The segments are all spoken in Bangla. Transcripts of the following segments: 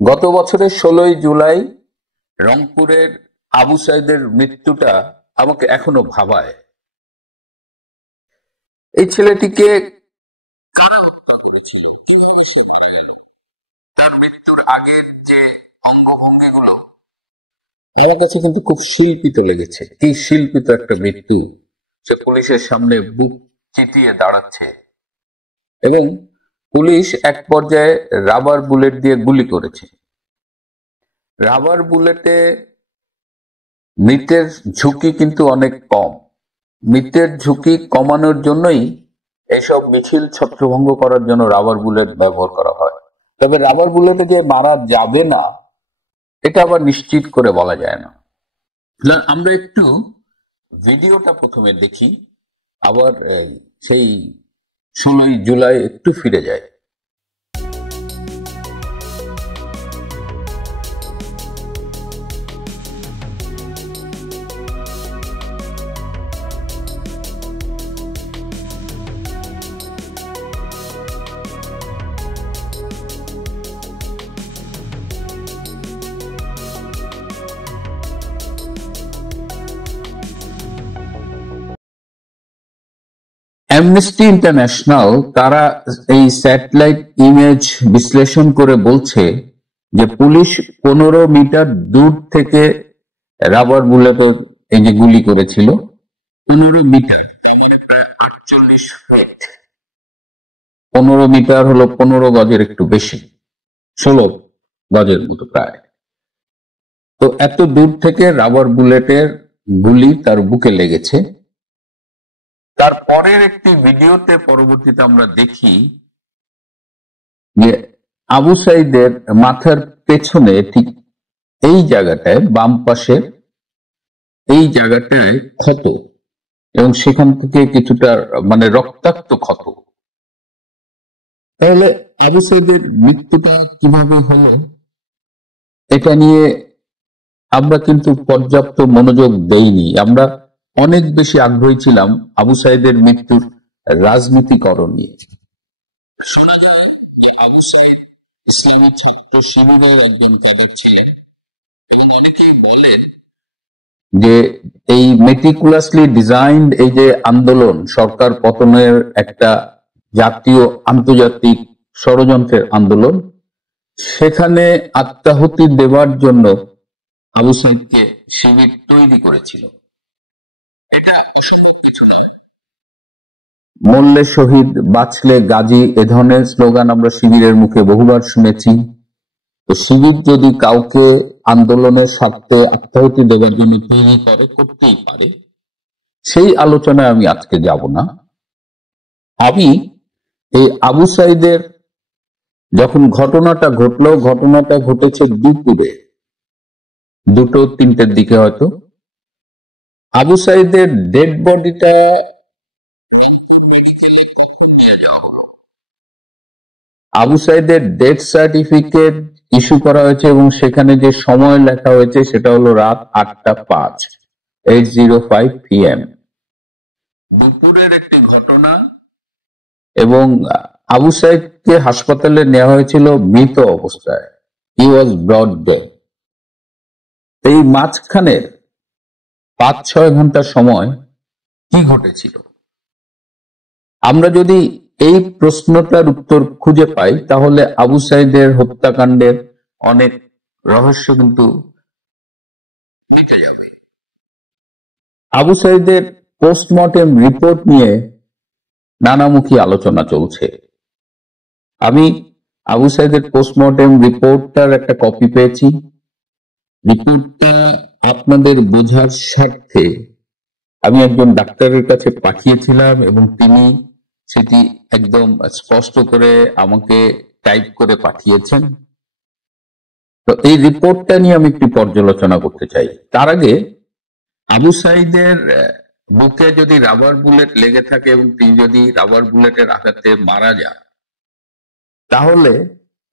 গত বছরের 16ই জুলাই রংপুরের আবু সাইদের মৃত্যুটা আমাকে এখনো ভাবায়। এই ছেলেটিকে কারা হত্যা করেছিল, কিভাবে সে মারা গেল, তার মৃত্যুর আগের যে অঙ্গভঙ্গিগুলো আমার কাছে কিন্তু খুব শিল্পিত লেগেছে। কি শিল্পিত একটা মৃত্যু! সে পুলিশের সামনে বুক চিতিয়ে দাঁড়াচ্ছে এবং পুলিশ এক পর্যায়ে রাবার বুলেট দিয়ে গুলি করেছে। রাবার বুলেটে মৃতের ঝুঁকি কিন্তু অনেক কম। মৃতের ঝুঁকি কমানোর জন্যই এসব মিছিল ছত্রভঙ্গ করার জন্য রাবার বুলেট ব্যবহার করা হয়। তবে রাবার বুলেটে যে মারা যাবে না এটা আবার নিশ্চিত করে বলা যায় না। আমরা একটু ভিডিওটা প্রথমে দেখি, আবার সেই 16ই জুলাই একটু ফিরে যায়। অ্যামনেস্টি ইন্টারন্যাশনাল তারা এই স্যাটেলাইট ইমেজ বিশ্লেষণ করে বলছে যে পুলিশ 15 মিটার দূর থেকে রাবার বুলেটের এই যে গুলি করেছিল। 15 মিটার, তার মানে প্রায় 48 ফিট। 15 মিটার হলো 15 গজের একটু বেশি, 16 গজের মতো প্রায়। তো এত দূর থেকে রাবার বুলেটের গুলি তার বুকে লেগেছে। তারপরের একটি ভিডিওতে পরবর্তীতে আমরা দেখি যে আবু সাইদের মাথার পেছনে ঠিক এই জায়গাটায়, বাম পাশে এই জায়গাটায় ক্ষত, এবং সেখান থেকে কিছুটা মানে রক্তাক্ত ক্ষত। তাহলে আবু সাইদের মৃত্যুটা কিভাবে হলো এটা নিয়ে আমরা কিন্তু পর্যাপ্ত মনোযোগ দেইনি। আমরা অনেক বেশি আগ্রহী ছিলাম আবু সাইদের মৃত্যুর রাজনীতিকরণ নিয়ে। শোনা যায় আবু সাইদ ইসলামী ছাত্র শিবিরের একজন ক্যাডার ছিলেন এবং অনেকেই বলেন যে এই মেটিকুলাসলি ডিজাইনড এই যে আন্দোলন, সরকার পতনের একটা জাতীয় আন্তর্জাতিক ষড়যন্ত্রের আন্দোলন, সেখানে আত্মাহুতি দেওয়ার জন্য আবু সাইদকে শিবির তৈরি করেছিল। এটা অসম্ভব কিছু নয়। মরলে শহীদ, বাঁচলে গাজী, এ ধরনের স্লোগান আমরা শিবিরের মুখে বহুবার শুনেছি। তো শিবির যদি কাউকে আন্দোলনের স্বার্থে আত্মাহুতি দেওয়ার জন্য তৈরি করে, করতেই পারে। সেই আলোচনায় আমি আজকে যাব না। আমি এই আবু সাইদের যখন ঘটনাটা ঘটলো, ঘটনাটা ঘটেছে দুপুরে 2-3টের দিকে হয়তো। আবু সাইদের ডেড বডিটা আবু সাইদের ডেথ সার্টিফিকেট ইস্যু করা হয়েছে এবং সেখানে যে সময় লেখা হয়েছে সেটা হলো রাত 8:05 8:05 PM। দুপুরের একটি ঘটনা এবং আবু সাইদকে হাসপাতালে নেওয়া হয়েছিল মৃত অবস্থায়। হি ওয়াজ ব্রড ডেড। এই মাঝখানের 5-6 ঘন্টা সময় কি ঘটেছিল, আমরা যদি এই প্রশ্নটার উত্তর খুঁজে পাই তাহলে আবু সাইদের হত্যাকাণ্ডের অনেক রহস্য কিন্তু মিটে যাবে। আবু সাইদের পোস্টমর্টেম রিপোর্ট নিয়ে নানামুখী আলোচনা চলছে। আমি আবু সাইদের পোস্টমর্টেম রিপোর্টটার একটা কপি পেয়েছি। রিপোর্টটা আপনাদের বোঝার স্বার্থে আমি একজন ডাক্তারের কাছে পাঠিয়েছিলাম এবং তিনি সেটি একদম স্পষ্ট করে আমাকে টাইপ করে পাঠিয়েছেন। তো এই রিপোর্টটা নিয়ে আমি একটু পর্যালোচনা করতে চাই। তার আগে আবু সাইদের বুকে যদি রাবার বুলেট লেগে থাকে এবং তিনি যদি রাবার বুলেটের আঘাতে মারা যান, তাহলে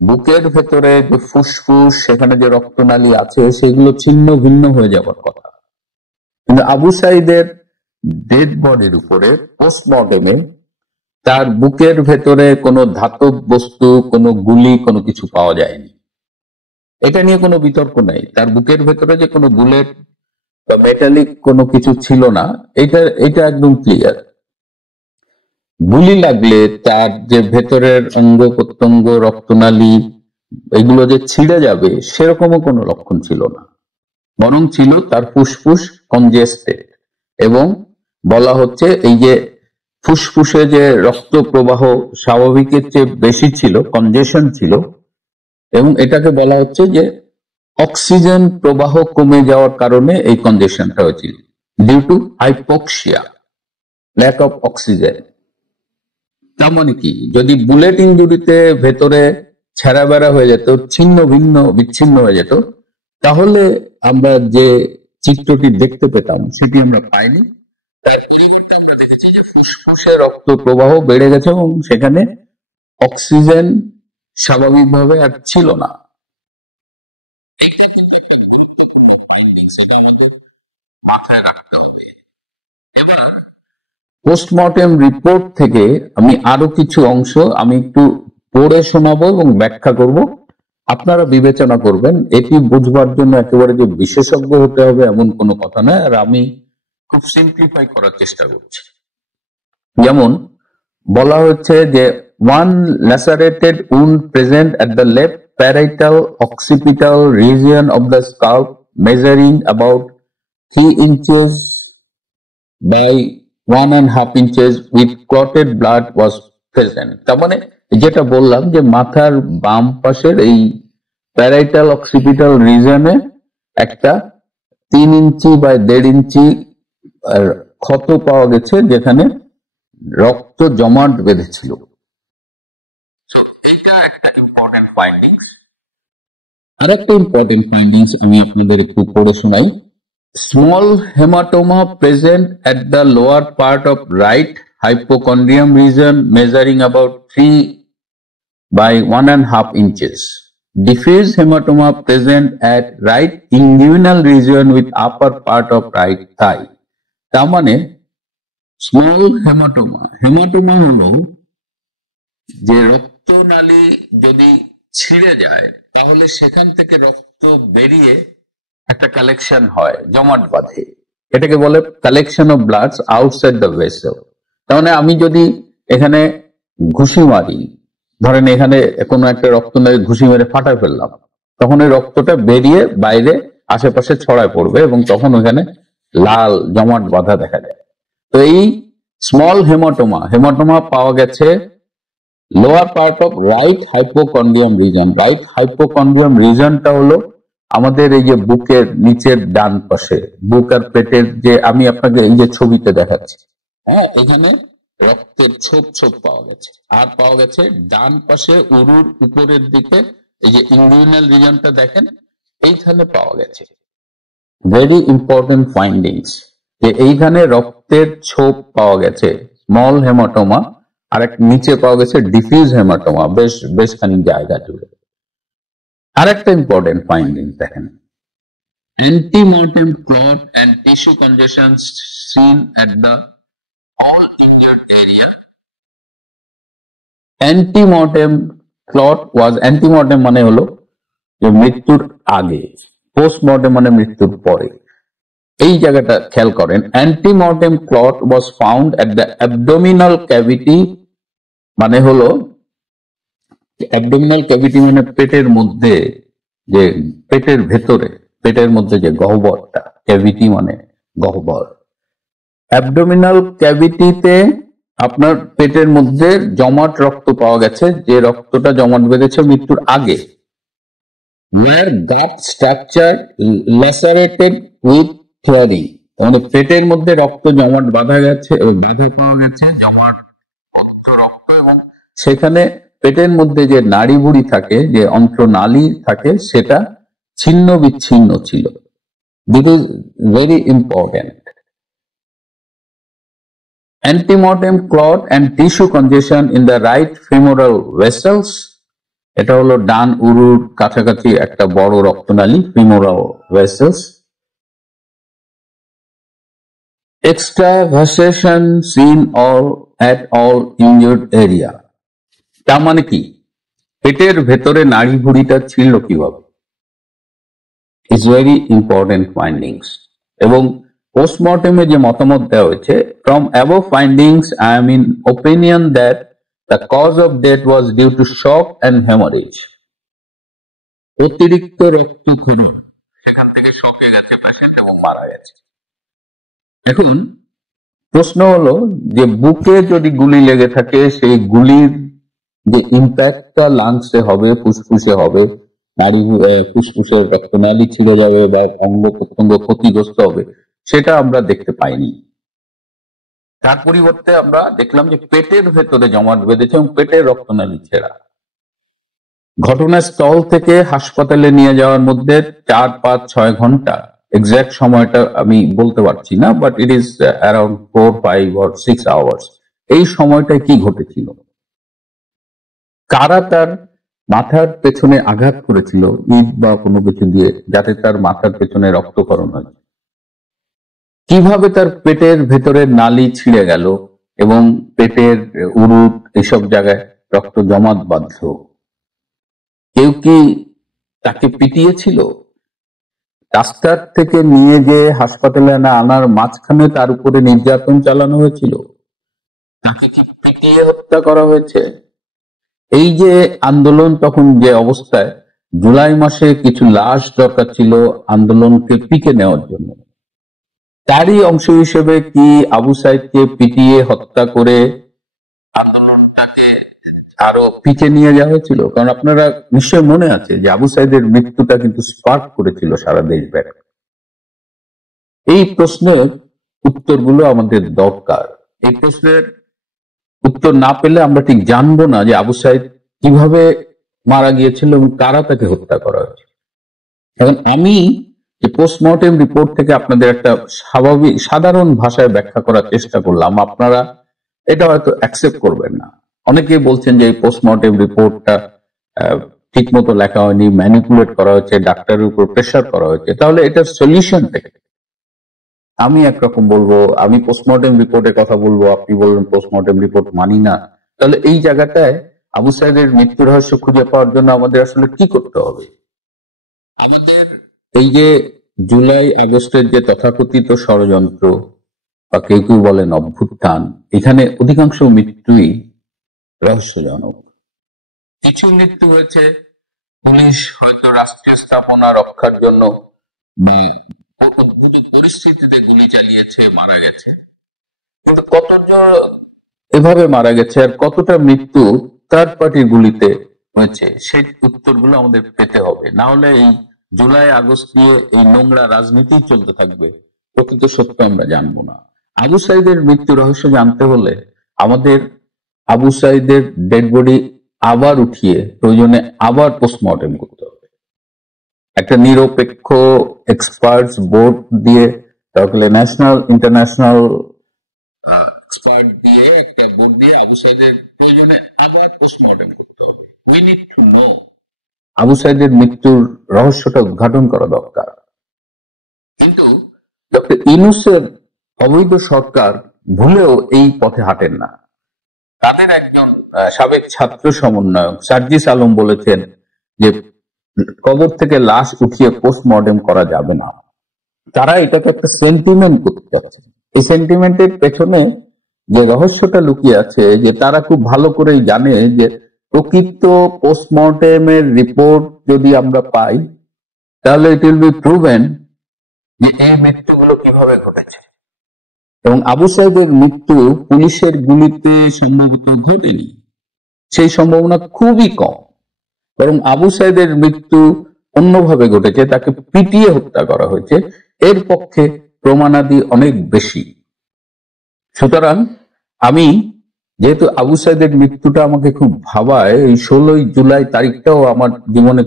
বুকের ভেতরে যে ফুসফুস, সেখানে যে রক্তনালী আছে, সেগুলো ছিন্ন ভিন্ন হয়ে যাবার কথা। কিন্তু আবু সাইদের ডেড বডির উপরে পোস্টমর্টেমে তার বুকের ভেতরে কোনো ধাতব বস্তু, কোনো গুলি, কোনো কিছু পাওয়া যায়নি। এটা নিয়ে কোনো বিতর্ক নাই। তার বুকের ভেতরে যে কোনো বুলেট বা মেটালিক কোনো কিছু ছিল না, এটা একদম ক্লিয়ার। গুলি লাগলে তার যে ভেতরের অঙ্গ প্রত্যঙ্গ, রক্তনালী, এগুলো যে ছিঁড়ে যাবে সেরকমও কোনো লক্ষণ ছিল না, বরং ছিল তার ফুসফুস কনজেস্টেড। এবং বলা হচ্ছে এই যে ফুসফুসে যে রক্ত প্রবাহ স্বাভাবিকের চেয়ে বেশি ছিল, কনজেশন ছিল, এবং এটাকে বলা হচ্ছে যে অক্সিজেন প্রবাহ কমে যাওয়ার কারণে এই কনজেশনটা হয়েছিল, due to hypoxia, lack of oxygen. তার মানে কি, যদি বুলেট ইঞ্জুরিতে ভেতরে ছেঁড়া বেড়া হয়ে যেত, ছিন্ন ভিন্ন বিচ্ছিন্ন হয়ে যেত, তাহলে আমরা যে চিত্রটি দেখতে পেতাম সেটি আমরা পাইনি। তার পরিবর্তে আমরা দেখেছি যে ফুসফুসে রক্ত প্রবাহ বেড়ে গেছে এবং সেখানে অক্সিজেন স্বাভাবিকভাবে আর ছিল না। এটা কিন্তু একটা গুরুত্বপূর্ণ ফাইন্ডিংস, এটা আমাদের মাথায় রাখতে হবে। এবার পোস্টমর্টেম রিপোর্ট থেকে আমি আরো কিছু অংশ আমি একটু পড়ে শোনাবো এবং ব্যাখ্যা করব। আপনারা বিবেচনা করবেন। এটি বুঝবার জন্য একেবারে যে বিশেষজ্ঞ হতে হবে এমন কোনো কথা নয়, আর আমি খুব সিম্পলিফাই করার চেষ্টা করছি। যেমন বলা হচ্ছে যে one lacerated wound present at the left parietal occipital region of the scalp measuring about 3 inches by 1.5 inches with clotted blood was present। তার মানে যেটা বললাম যে মাথার বাম পাশের এই প্যারাইটাল অক্সিপিটাল রিজনে একটা 3 ইঞ্চি বা 1.5 ইঞ্চি ক্ষত পাওয়া গেছে, যেখানে রক্ত জমাট বেঁধেছিল। এইটা একটা ইম্পর্টেন্ট ফাইন্ডিংস। আর একটা ইম্পর্টেন্ট ফাইন্ডিংস আমি আপনাদের একটু পড়ে শোনাই। Small hematoma present at the lower part of right hypochondrium region measuring about 3 by 1.5 inches. Diffuse hematoma present at right inguinal region with upper part of right thigh. তার মানে স্মল হেমাটোমা, হেমাটোমা হলো যে রক্তনালী যদি ছিঁড়ে যায় তাহলে সেখান থেকে রক্ত বেরিয়ে একটা কালেকশন হয়, জমাট বাঁধে। এটাকে বলে collection of bloods outside the vessel. তার মানে আমি যদি এখানে ঘুষি মারি, ধরেন এখানে কোনো একটা রক্তনালী ঘুষি মেরে ফাটায় ফেললাম, তখন ওই রক্তটা বেরিয়ে বাইরে আশেপাশে ছড়ায় পড়বে এবং তখন ওখানে লাল জমাট বাঁধা দেখা যায়। তো এই স্মল হেমাটোমা, হেমাটোমা পাওয়া গেছে lower part of right hypochondrium region. Right hypochondrium রিজনটা হলো আমাদের এই যে বুকের নিচের ডান পাশে, বুক আর পেটের যে আমি আপনাকে এই যে ছবিতে দেখাচ্ছি, হ্যাঁ, এখানে রক্তের ছোপ ছোপ পাওয়া গেছে। আর পাওয়া গেছে ডান পাশে উরুর উপরের দিকে এই যে ইনগুইনাল রিজনটা দেখেন, এইখানে পাওয়া গেছে। ভেরি ইম্পর্টেন্ট ফাইন্ডিংস যে এইখানে রক্তের ছোপ পাওয়া গেছে, স্মল হেমাটোমা, আর এক নিচে পাওয়া গেছে ডিফিউজ হেমাটোমা, বেশ খানিক জায়গা জুড়ে। আর একটা ইম্পর্টেন্ট ফাইন্ডিং দেখেন, antemortem clot and tissue congestion seen at the all injured area. Antemortem clot was, antemortem মানে হলো যে মৃত্যুর আগে, পোস্টমর্টেম মানে মৃত্যুর পরে। এই জায়গাটা খেয়াল করেন, antemortem clot was found at the abdominal cavity, মানে হলো অ্যাবডোমিনাল ক্যাভিটি মানে পেটের মধ্যে, যে পেটের ভেতরে, পেটের মধ্যে যে গহ্বরটা, ক্যাভিটি মানে গহ্বর। অ্যাবডোমিনাল ক্যাভিটিতে আপনার পেটের মধ্যে জমাট রক্ত পাওয়া গেছে, যে রক্তটা জমাট বেঁধেছে মৃত্যুর আগে। where gut structure lacerated with tearing, মানে পেটের মধ্যে রক্ত জমাট বাঁধা গেছে, বাঁধা পাওয়া গেছে, জমাট রক্ত, এবং সেখানে পেটের মধ্যে যে নাড়ি ভুড়ি থাকে, যে অন্ত্রনালী থাকে, সেটা ছিন্ন বিচ্ছিন্ন ছিল। This is very important. Antemortem clot and tissue congestion in the right femoral vessels, এটা হলো ডান উরুর কাছাকাছি একটা বড় রক্তনালী, femoral vessels. Extravasation seen at all injured area, তার মানে কি, পেটের ভেতরে নাড়ি ভুড়িটা ছিল কিভাবে? Is very important findings. এবং পোস্টমর্টেমে যে মতামত দেওয়া হয়েছে, from above findings I am in opinion that the cause of death was due to shock and haemorrhage. অতিরিক্ত রক্তক্ষরণ, সেখান থেকে শকে গেছে পেশেন্ট এবং মারা গেছে। এখন প্রশ্ন হলো যে বুকে যদি গুলি লেগে থাকে, সেই গুলির যে ইম্প্যাক্টটা লাংসে হবে, ফুসফুসে হবে, নারী ফুসফুসের রক্তনালী ছিঁড়ে যাবে বা অঙ্গ প্রত্যঙ্গ ক্ষতিগ্রস্ত হবে, সেটা আমরা দেখতে পাইনি। তার পরিবর্তে আমরা দেখলাম যে পেটের ভেতরে জমাট বেঁধেছে এবং পেটের রক্তনালী ছেঁড়া। ঘটনাস্থল থেকে হাসপাতালে নিয়ে যাওয়ার মধ্যে 4, 5, 6 ঘন্টা, এক্সাক্ট সময়টা আমি বলতে পারছি না, but it is around 4, 5 or 6 hours. এই সময়টায় কি ঘটেছিল? কারা তার মাথার পেছনে আঘাত করেছিল ইট বা কোনো কিছু দিয়ে, যাতে তার মাথার পেছনে রক্তক্ষরণ হয়? কিভাবে তার পেটের ভেতরের নালী ছিঁড়ে গেল এবং পেটের উরুট এসব জায়গায় রক্ত জমাট বাঁধল? কেউ কি তাকে পিটিয়েছিল? রাস্তার থেকে নিয়ে যে হাসপাতালে আনার মাঝখানে তার উপরে নির্যাতন চালানো হয়েছিল? তাকে কি পিটিয়ে হত্যা করা হয়েছে? এই যে আন্দোলন, তখন যে অবস্থায় জুলাই মাসে কিছু লাশ দরকার ছিল আন্দোলনকে পিকে নেওয়ার জন্য, তারই অংশ হিসেবে কি আবু সাইদকে পিটিয়ে হত্যা করে আন্দোলনটাকে আরো পিকে নিয়ে যাওয়া হয়েছিল? কারণ আপনারা নিশ্চয় মনে আছে যে আবু সাইদের মৃত্যুটা কিন্তু স্পার্ক করেছিল সারা দেশব্যাপী। এই প্রশ্নের উত্তরগুলো আমাদের দরকার। এই প্রশ্নের উত্তর না পেলে আমরা ঠিক জানবো না যে আবু সাইদ কিভাবে মারা গিয়েছিল এবং কারা তাকে হত্যা করা হয়েছে। এখন আমি যে পোস্টমর্টেম রিপোর্ট থেকে আপনাদের একটা স্বাভাবিক সাধারণ ভাষায় ব্যাখ্যা করার চেষ্টা করলাম, আপনারা এটা হয়তো অ্যাকসেপ্ট করবেন না। অনেকেই বলছেন যে এই পোস্টমর্টেম রিপোর্টটা ঠিক মতো লেখা হয়নি, ম্যানিপুলেট করা হয়েছে, ডাক্তারের উপর প্রেশার করা হয়েছে। তাহলে এটার সলিউশন থেকে আমি একরকম বলবো, আমি পোস্টমর্টেম রিপোর্টের কথা বলবো, আপনি বলবেন পোস্টমর্টেম রিপোর্ট মানি না। তাহলে এই জায়গাটায় আবু সাইদের মৃত্যু রহস্য খুঁজে পাওয়ার জন্য আমাদের আসলে কি করতে হবে? আমাদের এই যে জুলাই আগস্টের যে তথাকথিত ষড়যন্ত্র বা কেউ কেউ বলেন অভ্যুত্থান, এখানে অধিকাংশ মৃত্যুই রহস্যজনক। কিছু মৃত্যু হয়েছে পুলিশ হয়তো রাষ্ট্রীয় স্থাপনা রক্ষার জন্য বা অদ্ভুত পরিস্থিতিতে গুলি চালিয়েছে, মারা গেছে। কিন্তু কতজন এভাবে মারা গেছে আর কতটা মৃত্যু থার্ড পার্টির গুলিতে হয়েছে, সেই উত্তরগুলো আমাদের পেতে হবে। না হলে এই জুলাই আগস্ট নিয়ে এই নোংরা রাজনীতি চলতে থাকবে, প্রকৃত সত্য আমরা জানবো না। আবু সাইদের মৃত্যু রহস্য জানতে হলে আমাদের আবু সাইদের ডেড বডি আবার উঠিয়ে প্রয়োজনে আবার পোস্টমর্টেম করতে হবে। একটা নিরপেক্ষ এক্সপার্টস বোর্ড দিয়ে, তাহলে ন্যাশনাল ইন্টারন্যাশনাল এক্সপার্ট দিয়ে একটা বোর্ড দিয়ে আবু সাইদের প্রয়োজনে আবার পোস্টমর্টেম করতে হবে। We need to know Abu সাইদের মৃত্যুর রহস্যটা উদ্ঘাটন করা দরকার। কিন্তু ডক্টর ইউনূসের অবৈধ সরকার ভুলেও এই পথে হাঁটেন না। তাদের একজন সাবেক ছাত্র সমন্বয়ক সার্জিস আলম বলেছেন যে কবর থেকে লাশ উঠিয়ে পোস্টমর্টেম করা যাবে না। তারা এটাকে একটা সেন্টিমেন্ট করতে চাচ্ছে। এই সেন্টিমেন্টের পেছনে যে রহস্যটা লুকিয়ে আছে, যে তারা খুব ভালো করেই জানে যে প্রকৃত পোস্টমর্টেমের রিপোর্ট যদি আমরা পাই, তাহলে ইট উইল বি প্রুভেন যে এই মৃত্যুগুলো কিভাবে ঘটেছে। এবং আবু সাইদের মৃত্যু পুলিশের গুলিতে সম্ভবত ঘটেনি, সেই সম্ভাবনা খুবই কম। বরং আবু সাইদের মৃত্যু অন্যভাবে ঘটেছে, তাকে পিটিয়ে হত্যা করা হয়েছে। এর পক্ষে প্রমাণাদি অনেক বেশি। সুতরাং আমি, যেহেতু আবু সাইদের মৃত্যুটা আমাকে খুব ভাবায়, এই 16 জুলাই তারিখটাও আমার জীবনে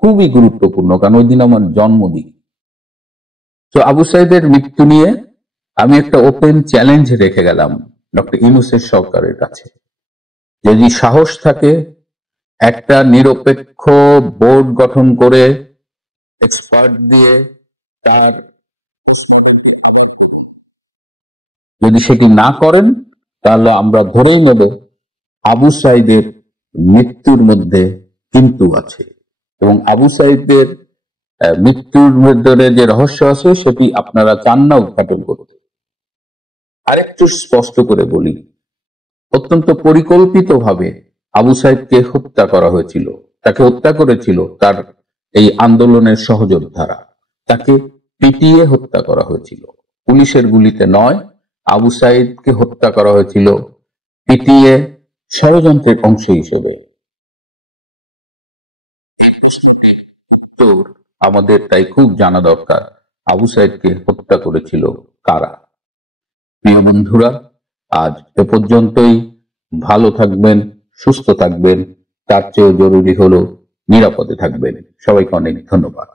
খুবই গুরুত্বপূর্ণ, কারণ ওই দিন আমার জন্মদিন। তো আবু সাইদের মৃত্যু নিয়ে আমি একটা ওপেন চ্যালেঞ্জ রেখে গেলাম ডক্টর ইউনূসের সরকারের কাছে। যদি সাহস থাকে একটা নিরপেক্ষ বোর্ড গঠন করে এক্সপার্ট দিয়ে তার, যদি সেটি না করেন তাহলে আমরা ধরেই নেব আবু সাইদের মৃত্যুর মধ্যে কিন্তু আছে। এবং আবু সাইদের মৃত্যুর ভেতরে যে রহস্য আছে সেটি আপনারা চান না উদ্ঘাটন করতে। আরেকটু স্পষ্ট করে বলি, অত্যন্ত পরিকল্পিতভাবে আবু সাইদকে হত্যা করা হয়েছিল। তাকে হত্যা করেছিল তার এই আন্দোলনের সহযোদ্ধারা। তাকে পিটিয়ে হত্যা করা হয়েছিল, পুলিশের গুলিতে নয়। আবু সাইদকে হত্যা করা হয়েছিল পিটিয়ে, ষড়যন্ত্রের অংশ হিসেবে। তো আমাদের তাই খুব জানা দরকার আবু সাইদকে হত্যা করেছিল কারা। প্রিয় বন্ধুরা, আজ এ পর্যন্তই। ভালো থাকবেন, সুস্থ থাকবেন, তার চেয়েও জরুরি হলো নিরাপদে থাকবেন। সবাইকে অনেক ধন্যবাদ।